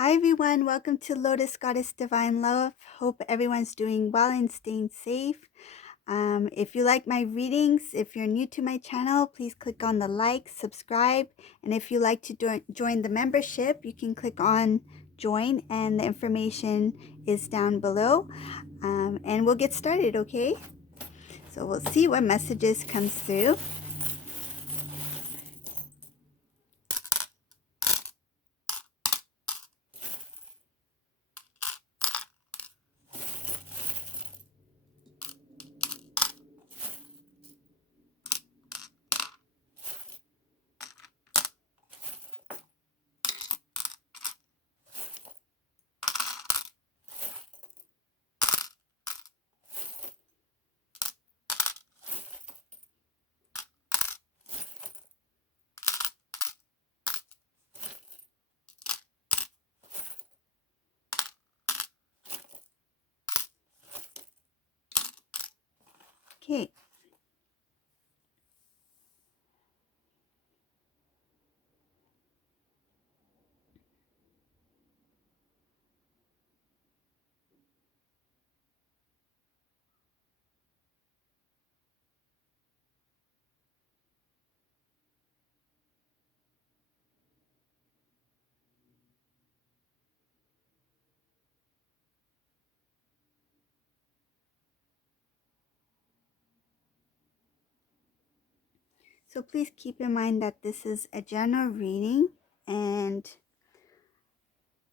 Hi everyone, welcome to Lotus Goddess Divine Love. Hope everyone's doing well and staying safe. If you like my readings, if you're new to my channel, please click on the like, subscribe, and if you like to join the membership, you can click on join and the information is down below. And we'll get started, okay? So we'll see what messages comes through. Okay. So please keep in mind that this is a general reading, and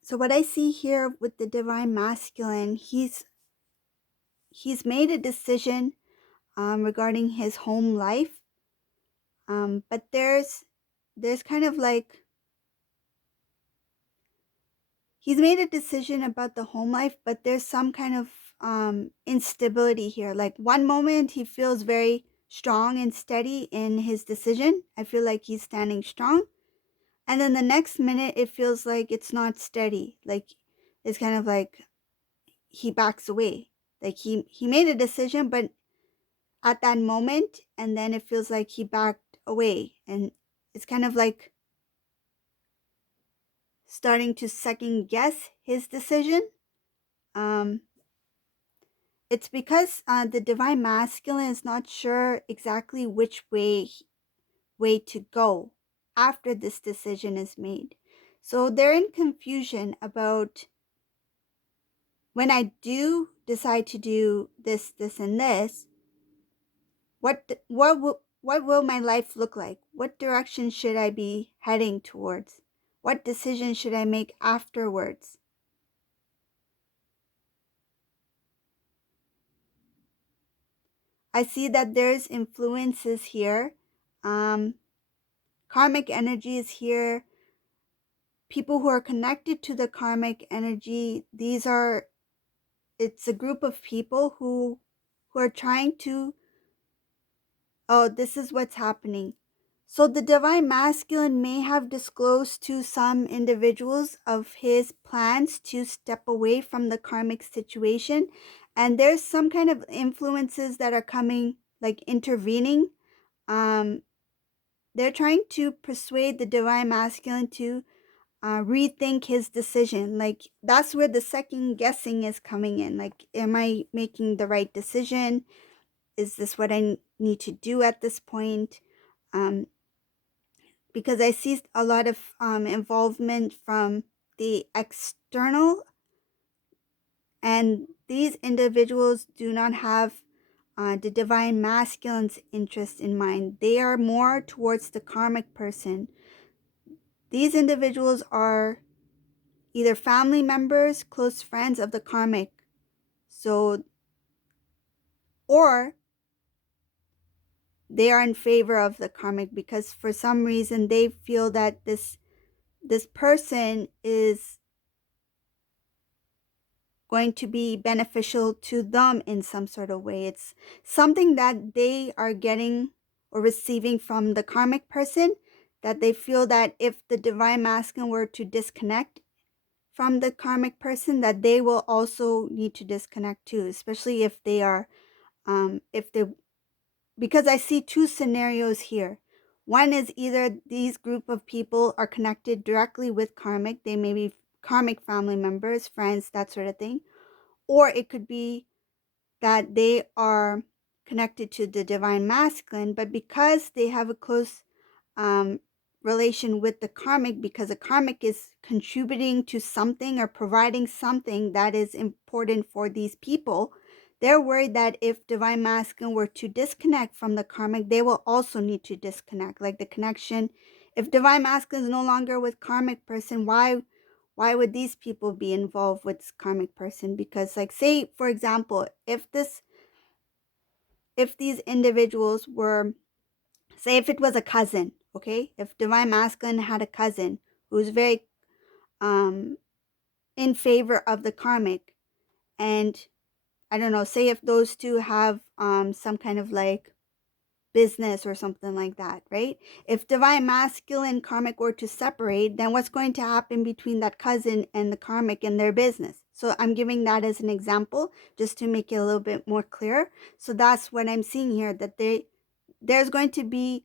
so what I see here with the divine masculine, he's made a decision regarding his home life, but there's kind of like he's made a decision about the home life, but there's some kind of instability here. Like one moment he feels very strong and steady in his decision. I feel like he's standing strong. And then the next minute it feels like it's not steady. Like it's kind of like he backs away. Like he made a decision, but at that moment, and then it feels like he backed away, and it's kind of like starting to second guess his decision. Um, it's because the divine masculine is not sure exactly which way to go after this decision is made. So they're in confusion about when I do decide to do this, this, and this. What will my life look like? What direction should I be heading towards? What decision should I make afterwards? I see that there's influences here. Karmic energy is here. People who are connected to the karmic energy, it's a group of people who are trying to, oh, this is what's happening. So the divine masculine may have disclosed to some individuals of his plans to step away from the karmic situation. And there's some kind of influences that are coming, like intervening. They're trying to persuade the divine masculine to rethink his decision. Like that's where the second guessing is coming in. Like, am I making the right decision? Is this what I need to do at this point? Because I see a lot of involvement from the external, and these individuals do not have the divine masculine's interest in mind. They are more towards the karmic person. These individuals are either family members, close friends of the karmic. So, or they are in favor of the karmic because for some reason they feel that this person is going to be beneficial to them in some sort of way. It's something that they are getting or receiving from the karmic person, that they feel that if the divine masculine were to disconnect from the karmic person, that they will also need to disconnect too, especially if they are if they because I see two scenarios here. One is either these group of people are connected directly with karmic. They may be karmic family members, friends, that sort of thing. Or it could be that they are connected to the divine masculine, but because they have a close um, relation with the karmic, because the karmic is contributing to something or providing something that is important for these people, they're worried that if divine masculine were to disconnect from the karmic, they will also need to disconnect, like the connection. If divine masculine is no longer with karmic person, why would these people be involved with this karmic person? Because, like, say for example, if these individuals were, say if it was a cousin, okay, if divine masculine had a cousin who's very um in favor of the karmic, and I don't know, say if those two have some kind of like business or something like that, right? If divine masculine karmic were to separate, then what's going to happen between that cousin and the karmic in their business? So I'm giving that as an example just to make it a little bit more clear. So that's what I'm seeing here, that there's going to be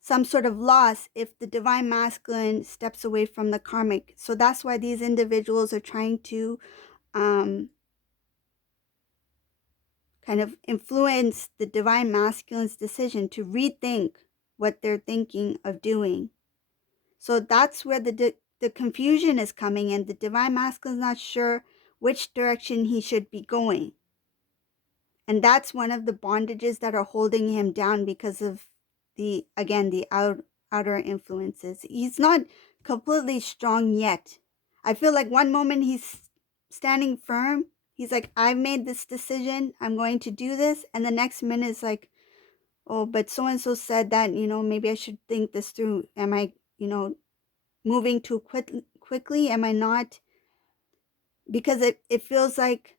some sort of loss if the divine masculine steps away from the karmic. So that's why these individuals are trying to um, kind of influence the divine masculine's decision to rethink what they're thinking of doing. So that's where the confusion is coming in. The divine masculine is not sure which direction he should be going. And that's one of the bondages that are holding him down because of the outer influences. He's not completely strong yet. I feel like one moment he's standing firm. He's like, I've made this decision. I'm going to do this. And the next minute is like, oh, but so and so said that, maybe I should think this through. Am I, moving too quickly? Am I not? Because it feels like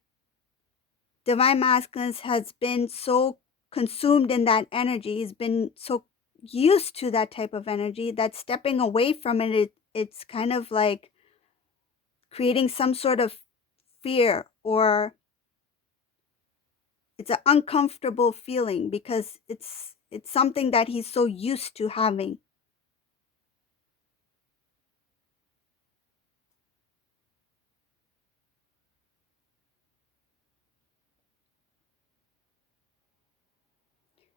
divine masculine has been so consumed in that energy, he's been so used to that type of energy that stepping away from it's kind of like creating some sort of fear, or it's an uncomfortable feeling because it's something that he's so used to having.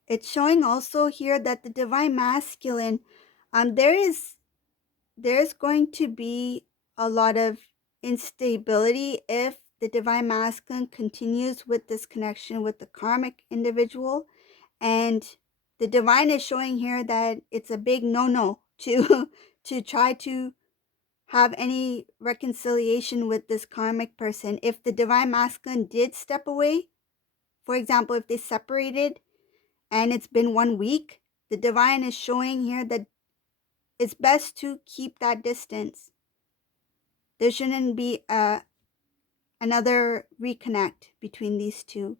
It's showing also here that the divine masculine, there is there's going to be a lot of instability if the divine masculine continues with this connection with the karmic individual. And the divine is showing here that it's a big no-no to to try to have any reconciliation with this karmic person. If the divine masculine did step away, for example, if they separated and it's been 1 week, the divine is showing here that it's best to keep that distance. There shouldn't be another reconnect between these two.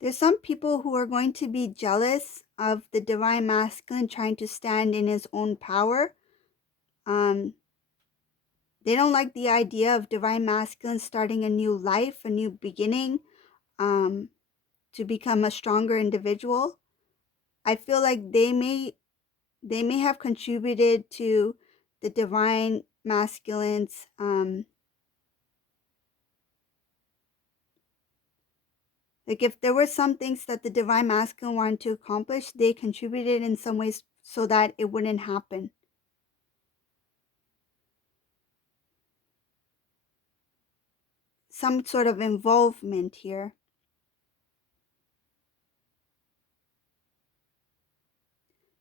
There's some people who are going to be jealous of the divine masculine trying to stand in his own power. Um, they don't like the idea of divine masculine starting a new life, a new beginning, um, to become a stronger individual. I feel like they may have contributed to the divine masculines like if there were some things that the divine masculine wanted to accomplish, they contributed in some ways so that it wouldn't happen. Some sort of involvement here.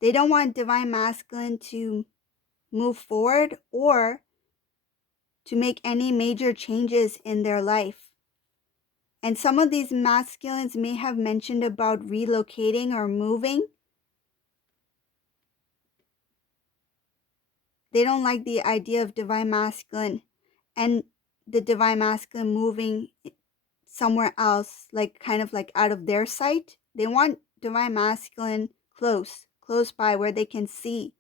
They don't want divine masculine to move forward or to make any major changes in their life. And some of these masculines may have mentioned about relocating or moving. They don't like the idea of divine masculine and the divine masculine moving somewhere else, like kind of like out of their sight. They want divine masculine close by where they can see,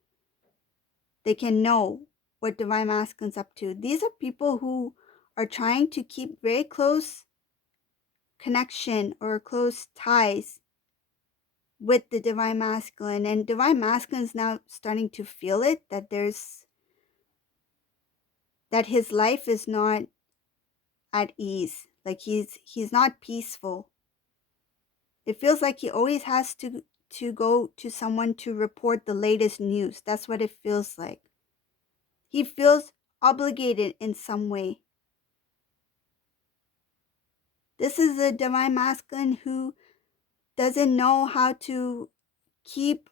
they can know what divine masculine's up to. These are people who are trying to keep very close connection or close ties with the divine masculine, and divine masculine is now starting to feel it, that his life is not at ease, like he's not peaceful. It feels like he always has to go to someone to report the latest news. That's what it feels like. He feels obligated in some way. This is a divine masculine who doesn't know how to keep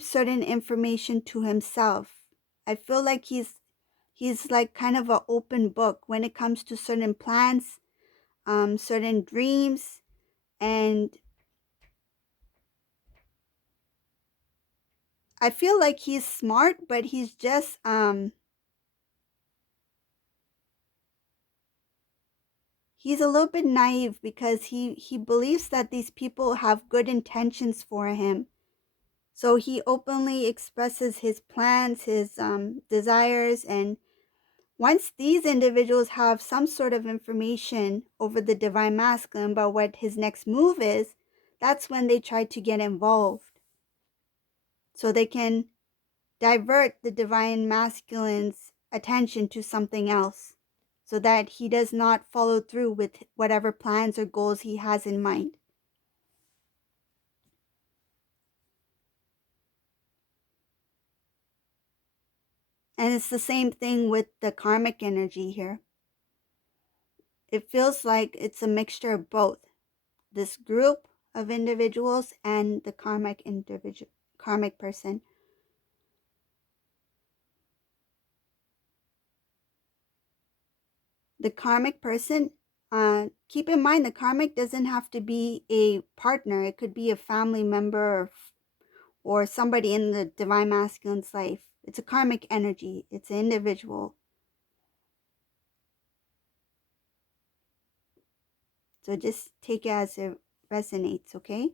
certain information to himself. I feel like he's like kind of an open book when it comes to certain plans, certain dreams, and I feel like he's smart, but he's a little bit naive because he believes that these people have good intentions for him. So he openly expresses his plans, his desires, and once these individuals have some sort of information over the divine masculine about what his next move is, that's when they try to get involved. So they can divert the divine masculine's attention to something else so that he does not follow through with whatever plans or goals he has in mind. And it's the same thing with the karmic energy here. It feels like it's a mixture of both this group of individuals and the karmic person. The karmic person, keep in mind the karmic doesn't have to be a partner. It could be a family member or somebody in the divine masculine's life. It's a karmic energy. It's an individual. So just take it as it resonates, okay?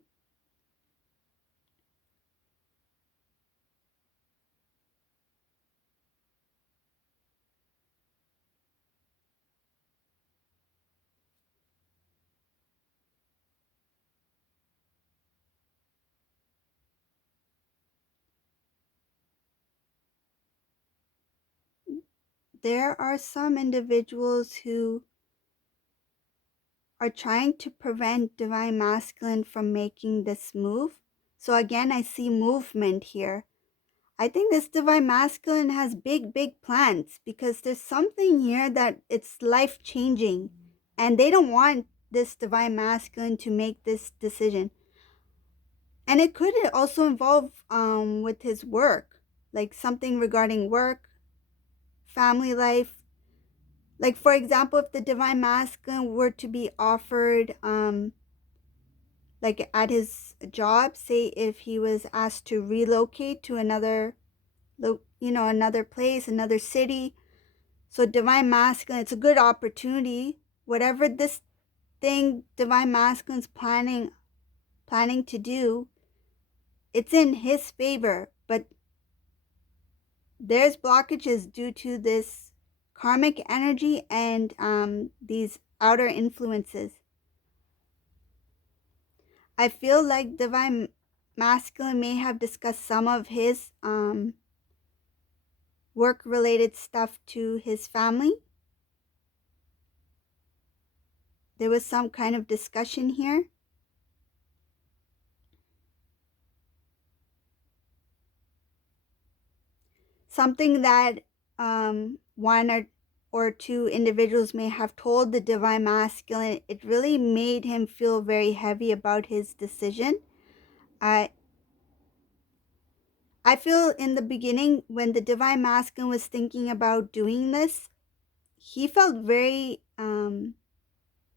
There are some individuals who are trying to prevent divine masculine from making this move. So again, I see movement here. I think this divine masculine has big plans because there's something here that it's life changing and they don't want this divine masculine to make this decision. And it could also involve with his work, like something regarding work, family life. Like for example, if the divine masculine were to be offered like at his job, say if he was asked to relocate to another another place, another city. So divine masculine, it's a good opportunity. Whatever this thing divine masculine's planning to do, it's in his favor. But there's blockages due to this karmic energy and these outer influences. I feel like divine masculine may have discussed some of his work related stuff to his family. There was some kind of discussion here. Something that one or two individuals may have told the divine masculine, it really made him feel very heavy about his decision. I I feel in the beginning when the divine masculine was thinking about doing this, he felt very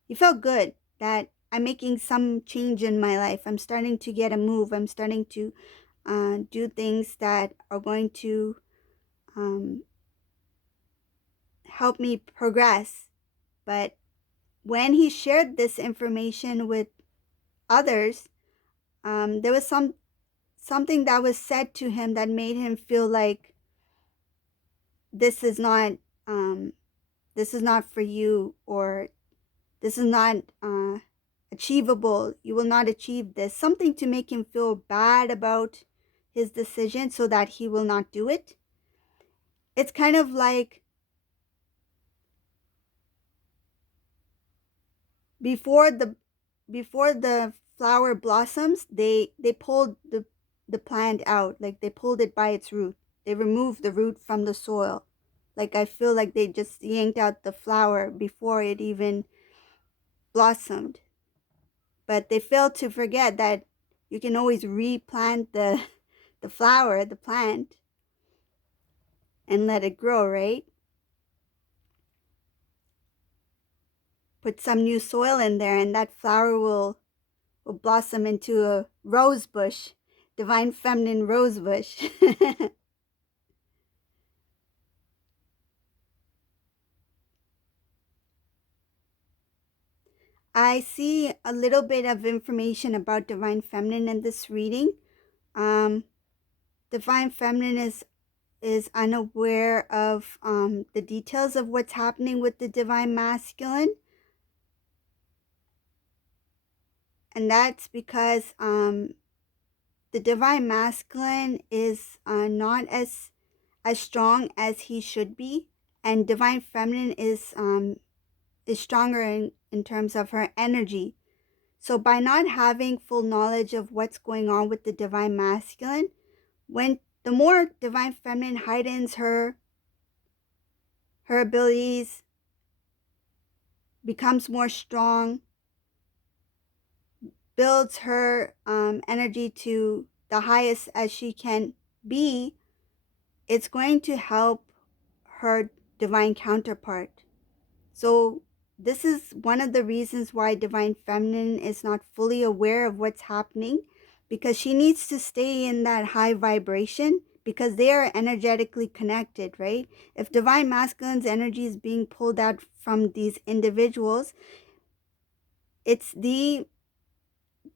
he felt good that I'm making some change in my life. I'm starting to get a move. I'm starting to do things that are going to um, help me progress. But when he shared this information with others, there was something that was said to him that made him feel like this is not um, this is not for you, or this is not achievable. You will not achieve this. Something to make him feel bad about his decision so that he will not do it. It's kind of like before the before the flower blossoms, they pulled the plant out, like they pulled it by its root. They removed the root from the soil. Like I feel like they just yanked out the flower before it even blossomed. But they failed to forget that you can always replant the flower, the plant, and let it grow, right? Put some new soil in there and that flower will blossom into a rose bush, divine feminine rose bush. I see a little bit of information about divine feminine in this reading. Um, divine feminine is unaware of the details of what's happening with the divine masculine, and that's because the divine masculine is not as strong as he should be, and divine feminine is stronger in terms of her energy. So by not having full knowledge of what's going on with the divine masculine, when the more divine feminine heightens her abilities, becomes more strong, builds her energy to the highest as she can be, it's going to help her divine counterpart. So this is one of the reasons why divine feminine is not fully aware of what's happening, because she needs to stay in that high vibration because they are energetically connected, right? If divine masculine's energy is being pulled out from these individuals, it's the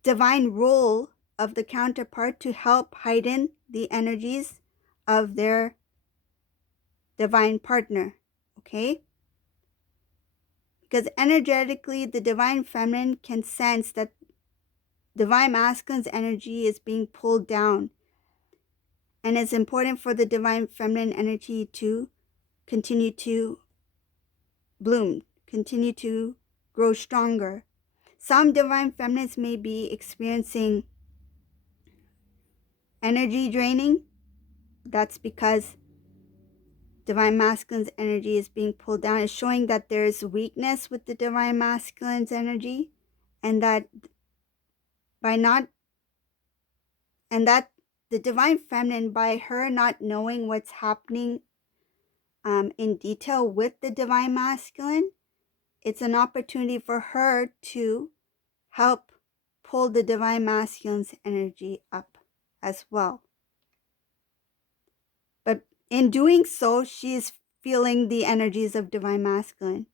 divine role of the counterpart to help heighten the energies of their divine partner, okay? Because energetically, the divine feminine can sense that divine masculine's energy is being pulled down. And it's important for the divine feminine energy to continue to bloom, continue to grow stronger. Some divine feminines may be experiencing energy draining. That's because divine masculine's energy is being pulled down. It's showing that there is weakness with the divine masculine's energy, and that by not and that the divine feminine, by her not knowing what's happening in detail with the divine masculine, it's an opportunity for her to help pull the divine masculine's energy up as well. But in doing so, she's feeling the energies of divine masculine.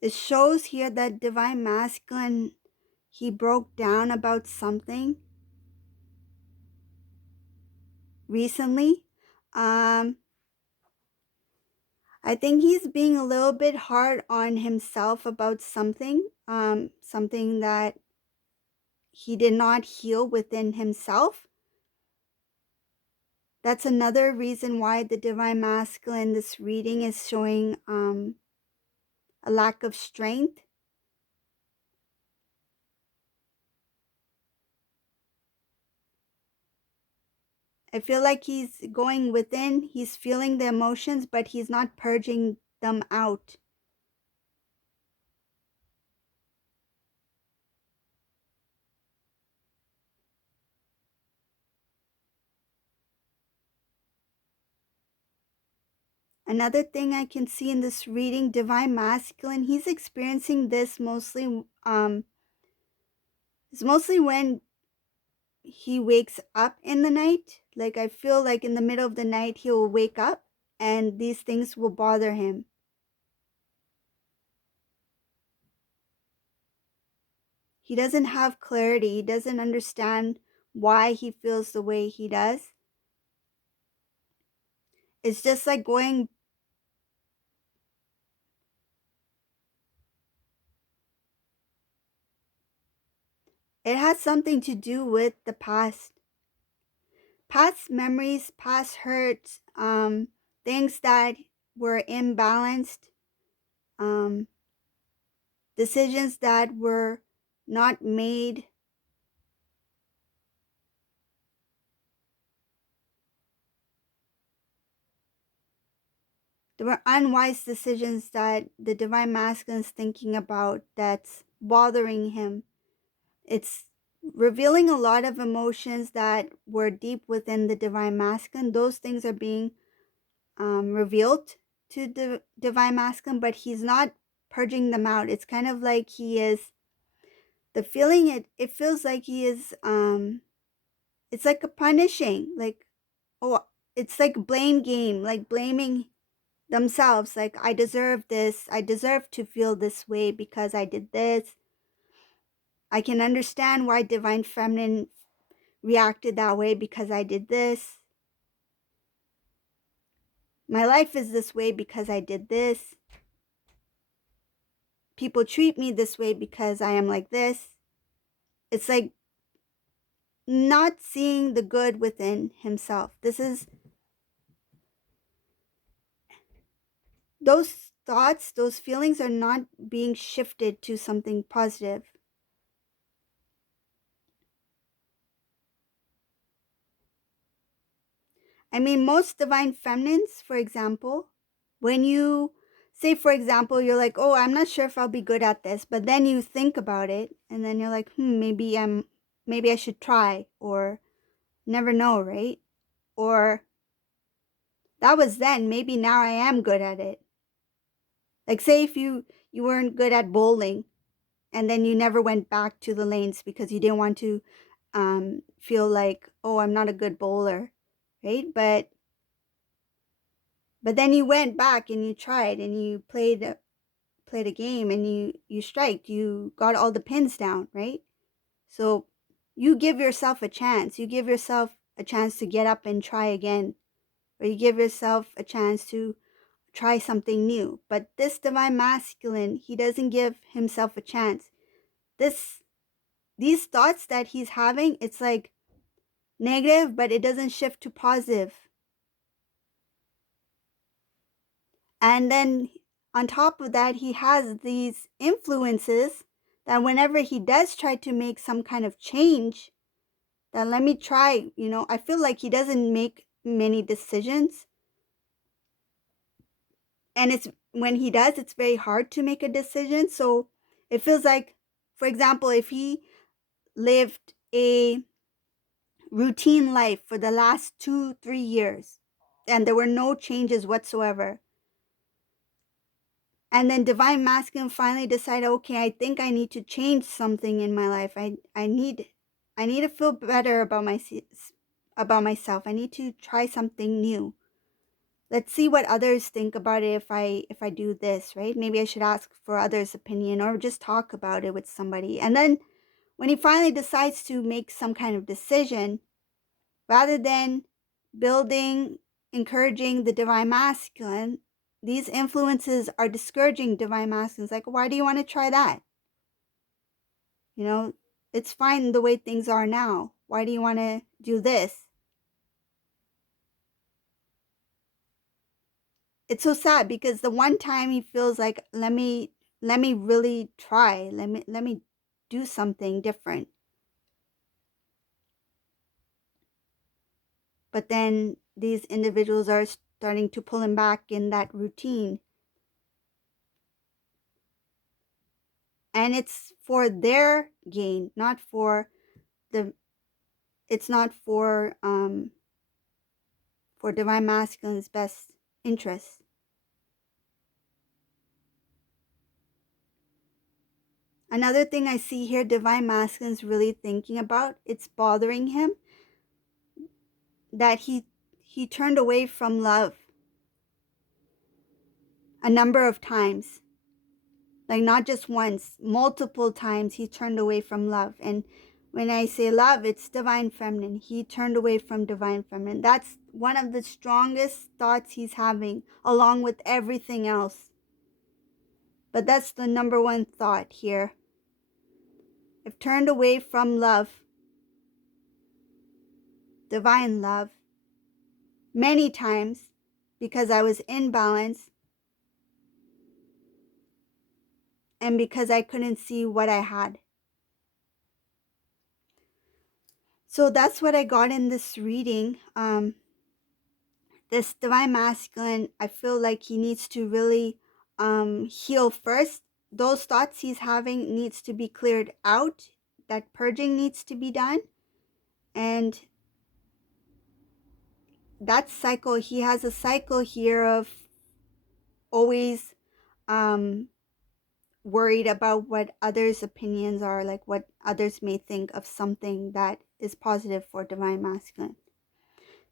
It shows here that divine masculine, he broke down about something recently. I think he's being a little bit hard on himself about something that he did not heal within himself. That's another reason why the divine masculine in this reading is showing a lack of strength. I feel like he's going within, he's feeling the emotions, but he's not purging them out. Another thing I can see in this reading, divine masculine, he's experiencing this it's mostly when he wakes up in the night. Like I feel like in the middle of the night he will wake up and these things will bother him. He doesn't have clarity. He doesn't understand why he feels the way he does. It's just like going, it has something to do with the past. Past memories, past hurts, things that were imbalanced, um, decisions that were not made, there were unwise decisions that the divine masculine is thinking about that's bothering him. It's revealing a lot of emotions that were deep within the divine masculine. Those things are being revealed to the divine masculine, but he's not purging them out. It's kind of like he is the feeling, it feels like he is it's like a punishing, like, oh, it's like blame game, like blaming themselves, like, I deserve this, I deserve to feel this way because I did this. I can understand why divine feminine reacted that way because I did this. My life is this way because I did this. People treat me this way because I am like this. It's like not seeing the good within himself. This is, those thoughts, those feelings are not being shifted to something positive. I mean, most divine feminines, for example, when you say, for example, you're like, oh, I'm not sure if I'll be good at this, but then you think about it and then you're like, maybe I should try, or never know, right? Or that was then, maybe now I am good at it. Like, say if you weren't good at bowling and then you never went back to the lanes because you didn't want to feel like, oh, I'm not a good bowler, right? But then you went back and you tried and you played a game and you striked, you got all the pins down, right? So you give yourself a chance. You give yourself a chance to get up and try again, or you give yourself a chance to try something new. But this divine masculine, he doesn't give himself a chance. This these thoughts that he's having, it's like negative, but it doesn't shift to positive. And then on top of that, he has these influences that whenever he does try to make some kind of change, that let me try, I feel like he doesn't make many decisions. And it's when he does, it's very hard to make a decision. So it feels like, for example, if he lived a routine life for the last 2, 3 years and there were no changes whatsoever, and then divine masculine finally decided, okay, I think I need to change something in my life. I need to feel better about myself. I need to try something new. Let's see what others think about it if I do this, right? Maybe I should ask for others' opinion or just talk about it with somebody. And then when he finally decides to make some kind of decision, rather than building, encouraging the divine masculine, these influences are discouraging divine masculines. Like, why do you want to try that? You know, it's fine the way things are now. Why do you want to do this? It's so sad because the one time he feels like, let me really try. Let me do something different. But then these individuals are starting to pull him back in that routine. And it's for their gain, not for the it's not for divine masculine's best interest. Another thing I see here divine masculine's really thinking about, it's bothering him that he turned away from love a number of times. Like not just once, multiple times he turned away from love. And when I say love, it's divine feminine. He turned away from divine feminine. That's one of the strongest thoughts he's having, along with everything else. But that's the number one thought here. I've turned away from love, divine love, many times because I was in balance and because I couldn't see what I had. So that's what I got in this reading. This divine masculine, I feel like he needs to really heal first. Those thoughts he's having needs to be cleared out. That purging needs to be done. And that cycle, he has a cycle here of always worried about what others' opinions are, like what others may think of something that is positive for divine masculine.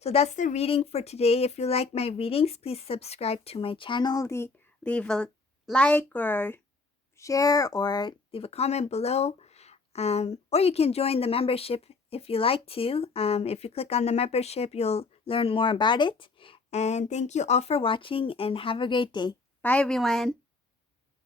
So that's the reading for today. If you like my readings, please subscribe to my channel, leave a like or share or leave a comment below. Or you can join the membership if you like to. If you click on the membership, you'll learn more about it. And thank you all for watching and have a great day. Bye, everyone.